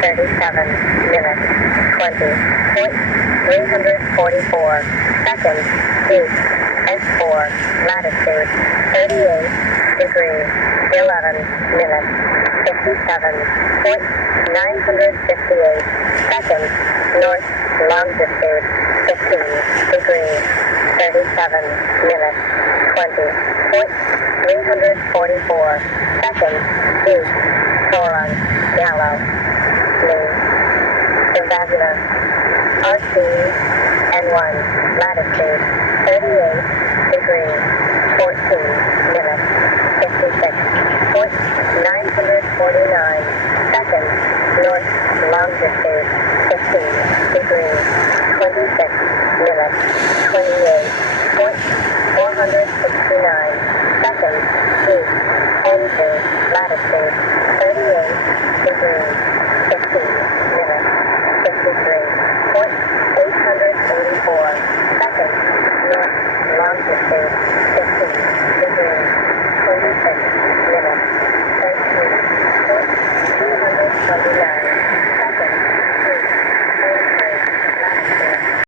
37 minutes, 20.344 seconds, east, S4, latitude, 38 degrees, 11 minutes, 57.958 seconds, north, longitude, 15 degrees, 37 minutes, 20.344 seconds, east, Toron, Gallo, Lee, Savannah, RT, N1, latitude, 38 degrees, 14 minutes, 56.949